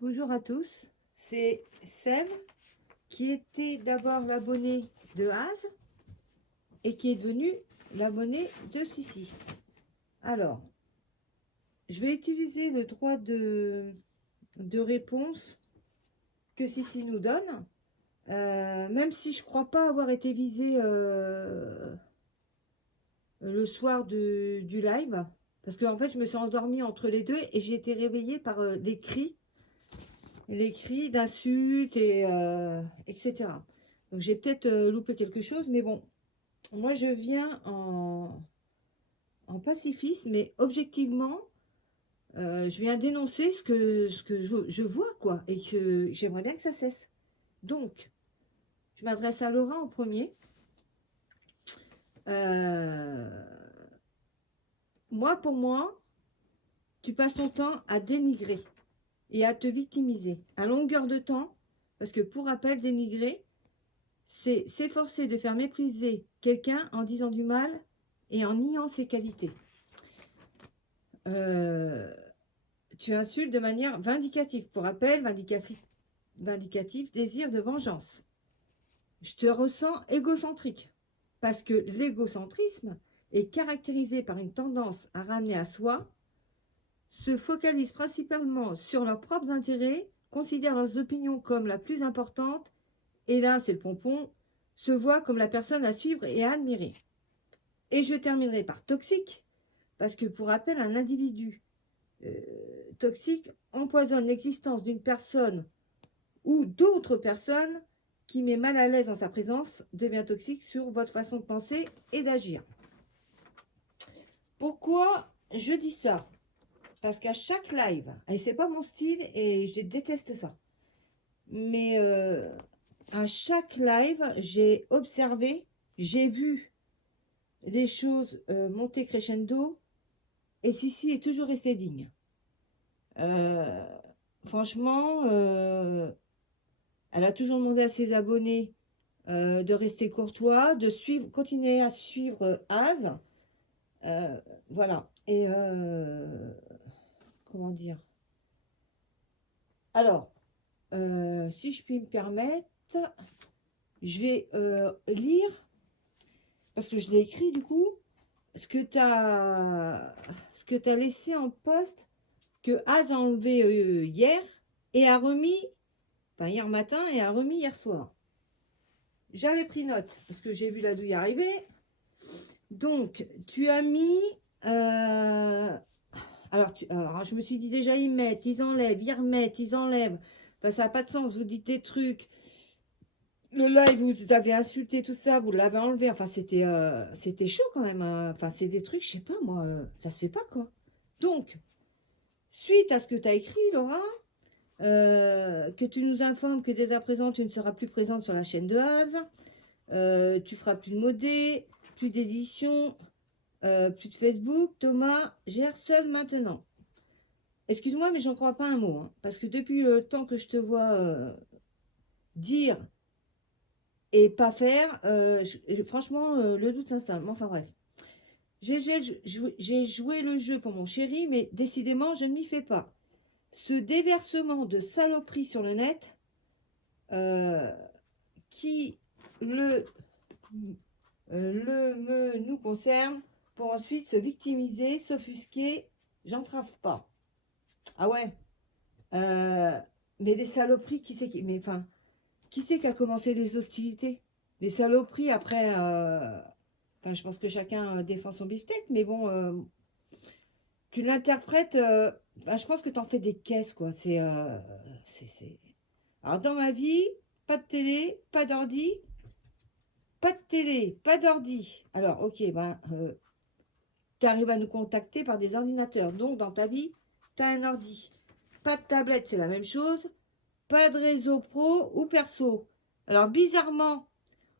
Bonjour à tous, c'est Sève qui était d'abord l'abonné de Az et qui est devenu l'abonné de Sissi. Alors, je vais utiliser le droit de réponse que Sissi nous donne, même si je ne crois pas avoir été visée le soir du live, parce qu'en fait je me suis endormie entre les deux et j'ai été réveillée par les cris d'insultes etc. Donc j'ai peut-être loupé quelque chose, mais bon, moi je viens en pacifisme, mais objectivement, je viens dénoncer ce que je vois, quoi, et que j'aimerais bien que ça cesse. Donc, je m'adresse à Laura en premier. Euh, pour moi, tu passes ton temps à dénigrer et à te victimiser à longueur de temps, parce que pour rappel, dénigrer, c'est s'efforcer de faire mépriser quelqu'un en disant du mal et en niant ses qualités. Tu insultes de manière vindicative. Pour rappel, vindicatif, désir de vengeance. Je te ressens égocentrique, parce que l'égocentrisme est caractérisé par une tendance à ramener à soi, se focalise principalement sur leurs propres intérêts, considère leurs opinions comme la plus importante, et là c'est le pompon, se voit comme la personne à suivre et à admirer. Et je terminerai par toxique, parce que pour rappel, un individu toxique empoisonne l'existence d'une personne ou d'autres personnes qui met mal à l'aise dans sa présence, devient toxique sur votre façon de penser et d'agir. Pourquoi je dis ça? Parce qu'à chaque live, et c'est pas mon style et je déteste ça, mais à chaque live, j'ai observé, j'ai vu les choses monter crescendo et Sissi est toujours restée digne. Franchement, elle a toujours demandé à ses abonnés de rester courtois, de suivre, continuer à suivre Az. Voilà. Et comment dire? Alors, si je puis me permettre, je vais lire, parce que je l'ai écrit du coup, ce que tu as laissé en poste, que Az a enlevé hier et a remis, enfin hier matin, et a remis hier soir. J'avais pris note, parce que j'ai vu la douille arriver. Donc, tu as mis... alors, je me suis dit déjà, ils mettent, ils enlèvent, ils remettent, ils enlèvent. Enfin, ça n'a pas de sens. Vous dites des trucs. Le live, vous avez insulté tout ça, vous l'avez enlevé. Enfin, c'était chaud quand même. Enfin, c'est des trucs, je sais pas, moi, ça se fait pas, quoi. Donc, suite à ce que tu as écrit, Laura, que tu nous informes que dès à présent, tu ne seras plus présente sur la chaîne de Az. Tu feras plus de modé, plus d'édition, plus de Facebook. Thomas gère seul maintenant. Excuse-moi, mais j'en crois pas un mot. Hein, parce que depuis le temps que je te vois dire et pas faire, franchement, le doute s'installe. Enfin bref. J'ai joué le jeu pour mon chéri, mais décidément, je ne m'y fais pas. Ce déversement de saloperie sur le net, euh, qui le, nous concerne, pour ensuite se victimiser, s'offusquer, j'entrave pas. Ah ouais. Mais les saloperies, qui c'est qui... Mais enfin, qui c'est qui a commencé les hostilités? Les saloperies, après... Enfin, je pense que chacun défend son beefsteak, mais bon, tu l'interprètes... enfin, je pense que tu en fais des caisses, quoi. C'est... Alors, dans ma vie, pas de télé, pas d'ordi, pas de télé, pas d'ordi. Alors, ok, ben, tu arrives à nous contacter par des ordinateurs. Donc, dans ta vie, tu as un ordi. Pas de tablette, c'est la même chose. Pas de réseau pro ou perso. Alors, bizarrement,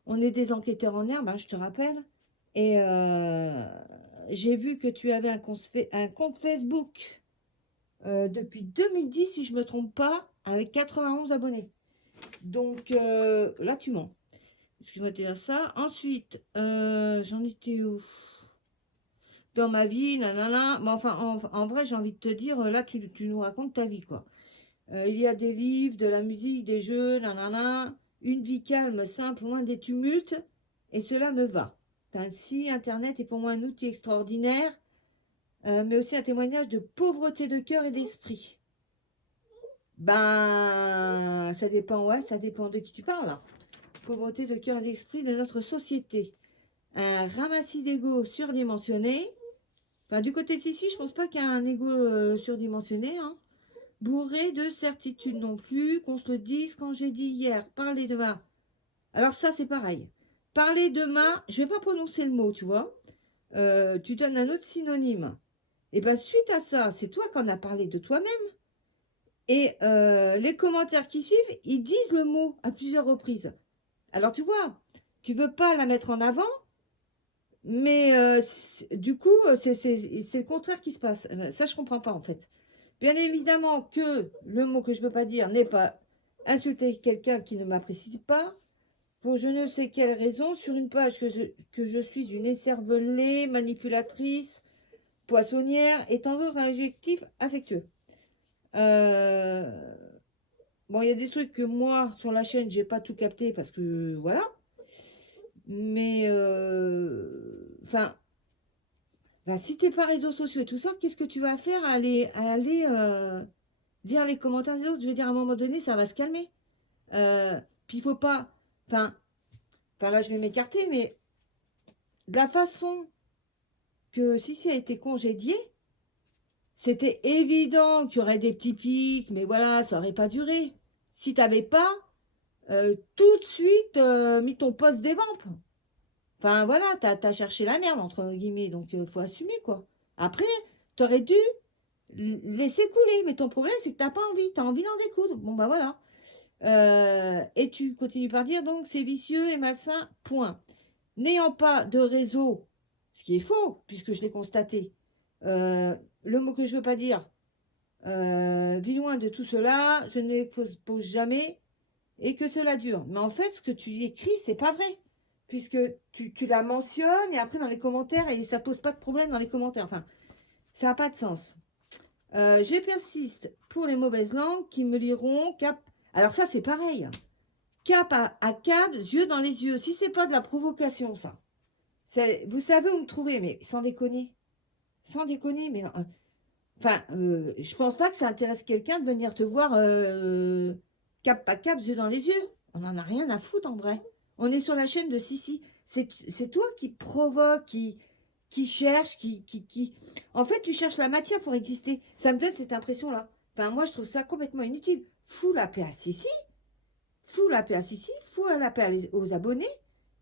on est des enquêteurs en herbe, hein, je te rappelle. Et j'ai vu que tu avais un compte Facebook depuis 2010, si je ne me trompe pas, avec 91 abonnés. Donc, là, tu mens. Excuse-moi de dire ça. Ensuite, j'en étais où? Dans ma vie, nanana. Mais enfin, en vrai, j'ai envie de te dire, là, tu nous racontes ta vie, quoi. Il y a des livres, de la musique, des jeux, nanana. Une vie calme, simple, loin des tumultes, et cela me va. Ainsi, Internet est pour moi un outil extraordinaire, mais aussi un témoignage de pauvreté de cœur et d'esprit. Ben, ça dépend, ouais, ça dépend de qui tu parles. Pauvreté de cœur et d'esprit de notre société. Un ramassis d'ego surdimensionné. Enfin, du côté de Sissi, je pense pas qu'il y a un ego surdimensionné, hein. Bourré de certitude non plus, qu'on se le dise quand j'ai dit hier, parler demain. Alors ça, c'est pareil. Parler demain, je vais pas prononcer le mot, tu vois. Tu donnes un autre synonyme. Et bien, suite à ça, c'est toi qui en as parlé de toi-même. Et les commentaires qui suivent, ils disent le mot à plusieurs reprises. Alors, tu vois, tu veux pas la mettre en avant, mais du coup, c'est le contraire qui se passe. Ça, je comprends pas, en fait. Bien évidemment que le mot que je veux pas dire n'est pas insulter quelqu'un qui ne m'apprécie pas, pour je ne sais quelle raison, sur une page que je suis une écervelée, manipulatrice, poissonnière et tant d'autres adjectifs affectueux. Bon, il y a des trucs que moi, sur la chaîne, j'ai pas tout capté parce que voilà. Mais, enfin, si t'es pas réseaux sociaux et tout ça, qu'est-ce que tu vas faire à aller lire les commentaires des autres? Je veux dire, à un moment donné, ça va se calmer. Puis il faut pas, enfin, là, je vais m'écarter, mais de la façon que Sissi a été congédiée, c'était évident qu'il y aurait des petits pics, mais voilà, ça n'aurait pas duré. Si tu n'avais pas tout de suite mis ton poste des vampes. Enfin voilà, tu as cherché la merde, entre guillemets, donc il faut assumer quoi. Après, tu aurais dû laisser couler, mais ton problème c'est que tu n'as pas envie, tu as envie d'en découdre. Bon bah voilà. Et tu continues par dire donc c'est vicieux et malsain, point. N'ayant pas de réseau, ce qui est faux, puisque je l'ai constaté, le mot que je ne veux pas dire, vis loin de tout cela, je ne l'expose jamais et que cela dure. Mais en fait, ce que tu écris, c'est pas vrai, puisque tu la mentionnes et après dans les commentaires, et ça pose pas de problème dans les commentaires. Enfin, ça n'a pas de sens. Je persiste pour les mauvaises langues qui me liront cap. Alors ça, c'est pareil. Cap à cap, yeux dans les yeux. Si c'est pas de la provocation, ça. Vous savez où me trouver, mais sans déconner. Sans déconner, mais enfin, je pense pas que ça intéresse quelqu'un de venir te voir cap à cap, yeux dans les yeux. On n'en a rien à foutre en vrai. On est sur la chaîne de Sissi. C'est toi qui provoque, qui cherche, qui. En fait, tu cherches la matière pour exister. Ça me donne cette impression-là. Enfin, moi, je trouve ça complètement inutile. Fous la paix à Sissi, fous la paix à Sissi, fous la paix aux abonnés,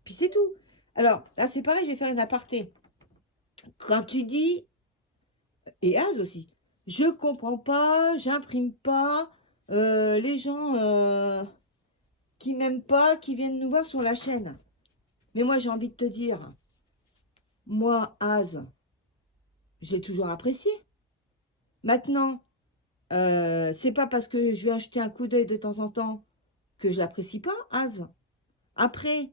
puis c'est tout. Alors, là, c'est pareil, je vais faire une aparté. Quand tu dis, et Az aussi, je comprends pas, j'imprime pas, les gens qui m'aiment pas, qui viennent nous voir sur la chaîne. Mais moi, j'ai envie de te dire, moi, Az, j'ai toujours apprécié. Maintenant, c'est pas parce que je vais acheter un coup d'œil de temps en temps que je l'apprécie pas, Az. Après,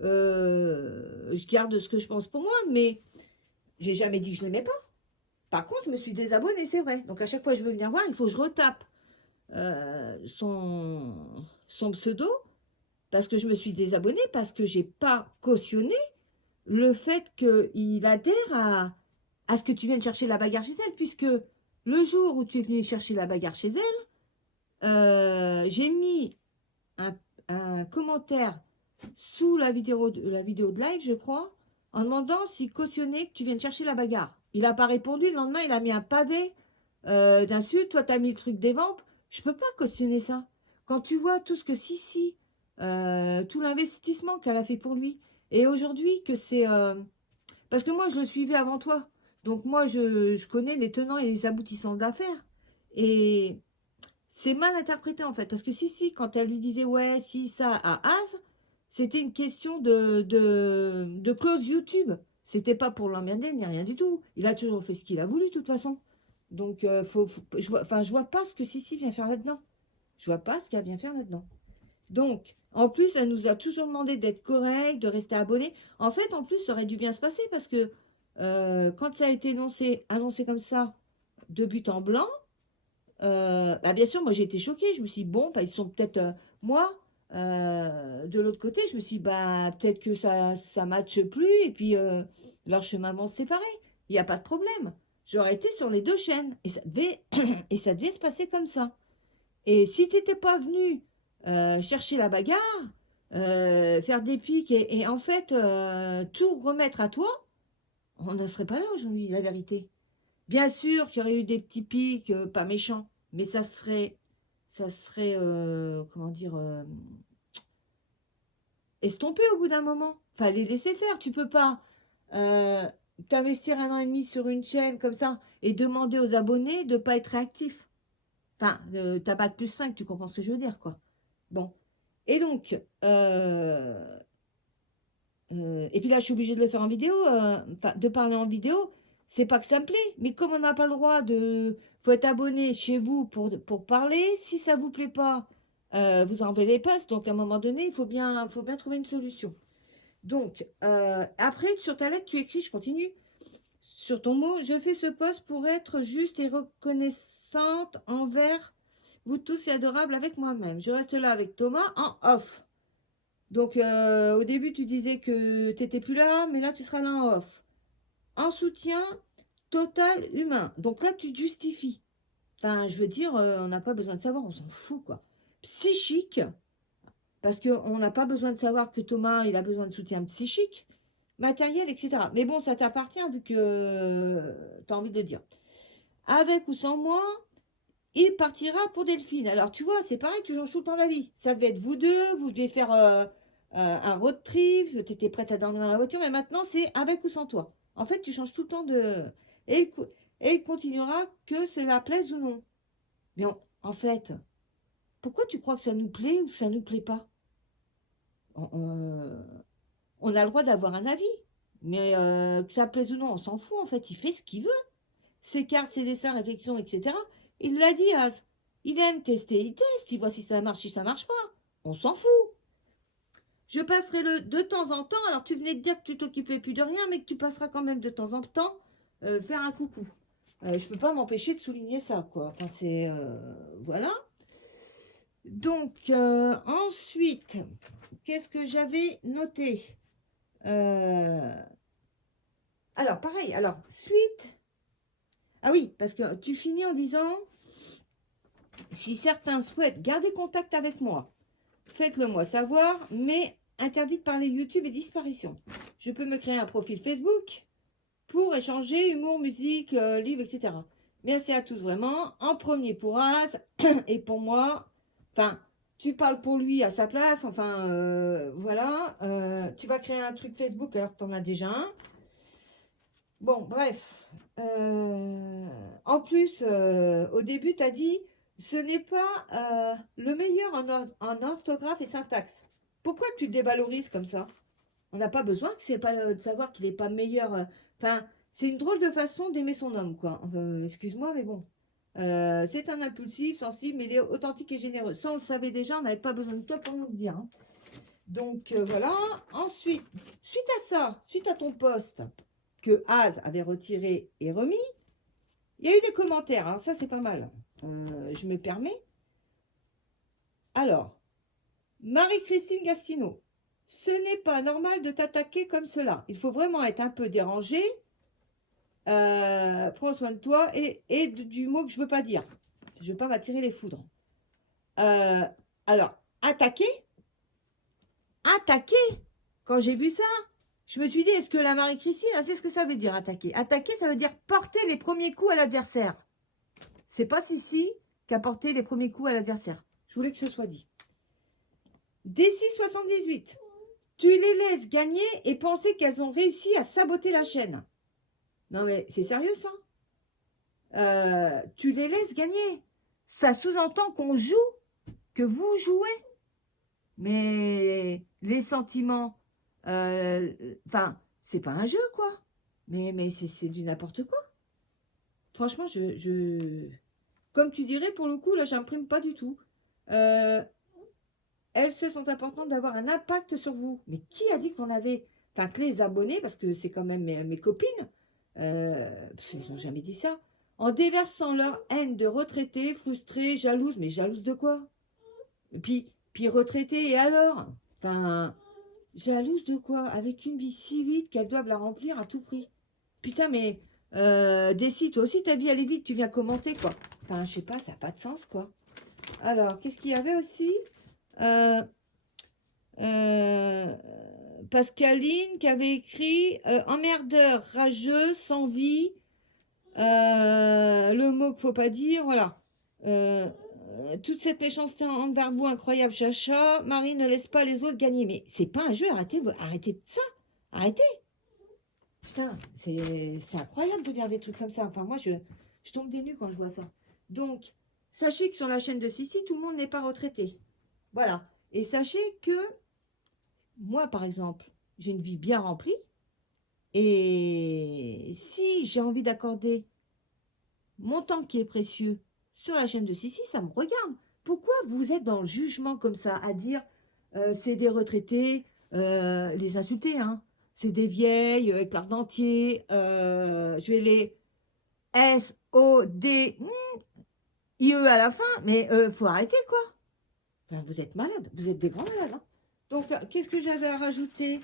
je garde ce que je pense pour moi, mais j'ai jamais dit que je l'aimais pas. Par contre, je me suis désabonnée, c'est vrai. Donc à chaque fois que je veux venir voir, il faut que je retape son pseudo parce que je me suis désabonnée, parce que j'ai pas cautionné le fait qu'il adhère à ce que tu viennes chercher la bagarre chez elle, puisque le jour où tu es venu chercher la bagarre chez elle, j'ai mis un commentaire sous la vidéo de live, je crois, en demandant s'il cautionnait que tu viennes chercher la bagarre. Il n'a pas répondu. Le lendemain, il a mis un pavé d'insultes. Toi, tu as mis le truc des vampes. Je ne peux pas cautionner ça. Quand tu vois tout ce que Sissi, tout l'investissement qu'elle a fait pour lui, et aujourd'hui que c'est... parce que moi, je le suivais avant toi. Donc moi, je connais les tenants et les aboutissants de l'affaire. Et c'est mal interprété en fait. Parce que Sissi, quand elle lui disait ouais, si, ça à Az, c'était une question de clause YouTube. C'était pas pour l'emmerder ni rien du tout. Il a toujours fait ce qu'il a voulu de toute façon. Donc, je vois pas ce que Sissi vient faire là-dedans. Je vois pas ce qu'elle vient faire là-dedans. Donc, en plus, elle nous a toujours demandé d'être correct, de rester abonné. En fait, en plus, ça aurait dû bien se passer parce que quand ça a été annoncé comme ça, de but en blanc, Bah, bien sûr, moi j'ai été choquée. Je me suis dit, bon, bah, ils sont peut-être. Moi, de l'autre côté, je me suis dit, bah, peut-être que ça matche plus. Et puis, leurs chemins vont se séparer. Il n'y a pas de problème. J'aurais été sur les deux chaînes. Et ça devait se passer comme ça. Et si tu n'étais pas venu chercher la bagarre, faire des pics et en fait tout remettre à toi, on ne serait pas là aujourd'hui, la vérité. Bien sûr qu'il y aurait eu des petits pics, pas méchants, mais ça serait, comment dire, estompé au bout d'un moment. Fallait laisser faire. Tu peux pas euh, t'investir 1 an et demi sur une chaîne comme ça et demander aux abonnés de ne pas être réactifs. Enfin, t'as pas de +5, tu comprends ce que je veux dire, quoi. Bon. Et donc, et puis là, je suis obligée de le faire en vidéo, enfin, de parler en vidéo. C'est pas que ça me plaît, mais comme on n'a pas le droit de. Faut être abonné chez vous pour parler. Si ça vous plaît pas, vous enlevez les passes. Donc, à un moment donné, il faut bien trouver une solution. Donc, après, sur ta lettre, tu écris, je continue. Sur ton mot, je fais ce poste pour être juste et reconnaissante envers vous tous et adorable avec moi-même. Je reste là avec Thomas en off. Donc, au début, tu disais que tu n'étais plus là, mais là, tu seras là en off. En soutien total humain. Donc là, tu te justifies. Enfin, je veux dire, on n'a pas besoin de savoir, on s'en fout, quoi. Psychique, parce qu'on n'a pas besoin de savoir que Thomas, il a besoin de soutien psychique, matériel, etc. Mais bon, ça t'appartient vu que tu as envie de dire. Avec ou sans moi, il partira pour Delphine. Alors, tu vois, c'est pareil, tu changes tout le temps d'avis. Ça devait être vous deux, vous deviez faire un road trip, tu étais prête à dormir dans la voiture, mais maintenant, c'est avec ou sans toi. En fait, tu changes tout le temps de... Et, et il continuera que cela plaise ou non. Mais en fait, pourquoi tu crois que ça nous plaît ou ça nous plaît pas? on, on a le droit d'avoir un avis. Mais que ça plaise ou non, on s'en fout, en fait. Il fait ce qu'il veut. Ses cartes, ses dessins, réflexions, etc. Il l'a dit, Az. Il aime tester, il teste, il voit si ça marche pas. On s'en fout. Je passerai de temps en temps. Alors, tu venais de dire que tu t'occupais plus de rien, mais que tu passeras quand même de temps en temps faire un coucou. Je peux pas m'empêcher de souligner ça, quoi. Enfin, c'est... voilà. Donc, ensuite, qu'est-ce que j'avais noté Alors, pareil. Alors, suite... Ah oui, parce que tu finis en disant... Si certains souhaitent garder contact avec moi, faites-le moi savoir, mais interdit de parler YouTube et disparition. Je peux me créer un profil Facebook pour échanger humour, musique, livres, etc. Merci à tous vraiment. En premier pour Az et pour moi. Enfin, tu parles pour lui à sa place. Enfin, voilà. Tu vas créer un truc Facebook alors que tu en as déjà un. Bon, bref. En plus, au début, tu as dit ce n'est pas le meilleur en orthographe et syntaxe. Pourquoi tu le dévalorises comme ça? On n'a pas besoin que c'est pas, de savoir qu'il n'est pas meilleur. Enfin, c'est une drôle de façon d'aimer son homme, quoi. Excuse-moi, mais bon. C'est un impulsif, sensible, mais il est authentique et généreux. Ça, on le savait déjà, on n'avait pas besoin de toi pour nous le dire, hein. Donc, voilà. Ensuite, suite à ton poste que Az avait retiré et remis, il y a eu des commentaires. Alors ça, c'est pas mal. Je me permets. Alors, Marie-Christine Gastineau, ce n'est pas normal de t'attaquer comme cela. Il faut vraiment être un peu dérangé. Prends soin de toi et du mot que je veux pas dire. Je veux pas m'attirer les foudres. Alors, attaquer. Quand j'ai vu ça, je me suis dit, est-ce que la Marie-Christine, c'est ce que ça veut dire attaquer? Attaquer, ça veut dire porter les premiers coups à l'adversaire. C'est pas Sissi qui a porté les premiers coups à l'adversaire. Je voulais que ce soit dit. DC78. Tu les laisses gagner et penser qu'elles ont réussi à saboter la chaîne. Non mais c'est sérieux ça? Tu les laisses gagner. Ça sous-entend qu'on joue, que vous jouez. Mais les sentiments, enfin, c'est pas un jeu quoi. Mais c'est du n'importe quoi. Franchement, comme tu dirais, pour le coup, là, j'imprime pas du tout. Elles se sont importantes d'avoir un impact sur vous. Mais qui a dit qu'on avait... Enfin, que les abonnés, parce que c'est quand même mes copines, ils n'ont jamais dit ça. en déversant leur haine de retraités, frustrés, jalouses. Mais jalouses de quoi? Et puis retraités, et alors? Enfin, jalouse de quoi? Avec une vie si vite qu'elles doivent la remplir à tout prix. Putain, mais Dessy, toi aussi ta vie elle est vite, tu viens commenter quoi. Enfin, je sais pas, ça n'a pas de sens quoi. Alors, qu'est-ce qu'il y avait aussi? Euh, euh, Pascaline qui avait écrit emmerdeur, rageux, sans vie, le mot qu'il faut pas dire, voilà. Toute cette méchanceté envers vous, incroyable chacha. Marie ne laisse pas les autres gagner. Mais c'est pas un jeu, arrêtez de ça. Arrêtez. Putain, c'est incroyable de lire des trucs comme ça. Enfin, moi, je tombe des nues quand je vois ça. Donc, sachez que sur la chaîne de Sissi, tout le monde n'est pas retraité. Voilà. Et sachez que moi, par exemple, j'ai une vie bien remplie. Et si j'ai envie d'accorder mon temps qui est précieux sur la chaîne de Sissi, ça me regarde. Pourquoi vous êtes dans le jugement comme ça, à dire c'est des retraités, les insulter, hein. C'est des vieilles avec l'art dentier, je vais les S-O-D-I-E à la fin, mais faut arrêter quoi. Enfin, vous êtes malades, vous êtes des grands malades. Hein. Donc, qu'est-ce que j'avais à rajouter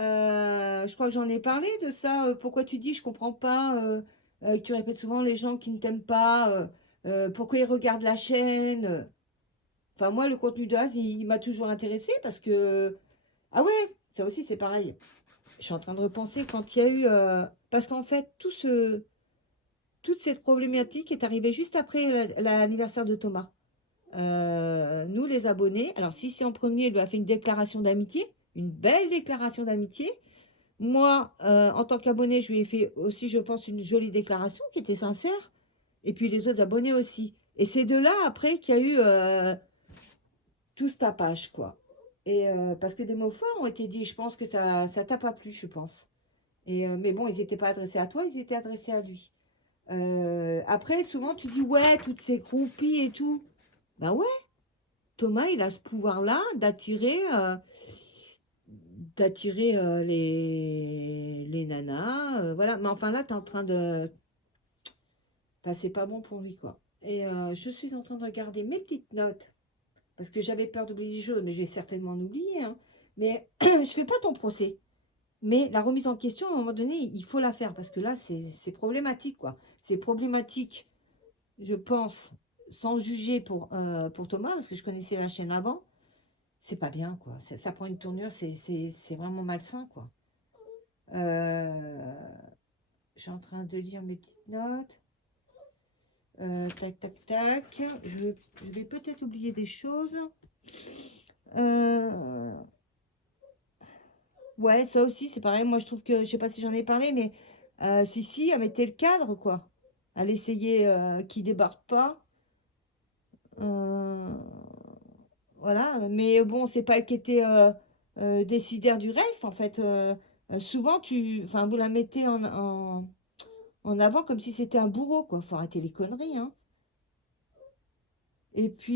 je crois que j'en ai parlé de ça. Pourquoi tu dis, je comprends pas, que tu répètes souvent les gens qui ne t'aiment pas, pourquoi ils regardent la chaîne. Enfin, moi, le contenu de Az, il m'a toujours intéressé parce que. Ah ouais, ça aussi, c'est pareil. Je suis en train de repenser quand il y a eu. Parce qu'en fait, toute cette problématique est arrivée juste après l'anniversaire de Thomas. Nous, les abonnés, alors si c'est en premier, il lui a fait une déclaration d'amitié, une belle déclaration d'amitié. Moi, en tant qu'abonné, je lui ai fait aussi, je pense, une jolie déclaration qui était sincère. Et puis les autres abonnés aussi. Et c'est de là, après, qu'il y a eu tout ce tapage, quoi. Et parce que des mots forts ont été dits, je pense que ça t'a pas plu, je pense. Et, mais bon, ils n'étaient pas adressés à toi, ils étaient adressés à lui. Après, souvent, tu dis, ouais, toutes ces groupies et tout. Ben ouais, Thomas, il a ce pouvoir-là d'attirer les nanas. Voilà. Mais enfin, là, tu es en train de. Enfin, c'est pas bon pour lui, quoi. Et je suis en train de regarder mes petites notes. Parce que j'avais peur d'oublier des choses, mais j'ai certainement oublié. Hein. Mais je fais pas ton procès. Mais la remise en question, à un moment donné, il faut la faire. Parce que là, c'est problématique, quoi. C'est problématique, je pense, sans juger pour Thomas, parce que je connaissais la chaîne avant. C'est pas bien, quoi. Ça prend une tournure, c'est vraiment malsain, quoi. Euh, je suis en train de lire mes petites notes. Tac, tac, tac. Je vais peut-être oublier des choses. Ouais, ça aussi, c'est pareil. Moi, je trouve que, je sais pas si j'en ai parlé, mais si, elle mettait le cadre, quoi. Elle essayait qu'il débarque pas. Euh, voilà, mais bon, c'est pas elle qui était décidaire du reste, en fait. Souvent, enfin, vous la mettez en avant comme si c'était un bourreau, quoi. Faut arrêter les conneries, hein. Et puis,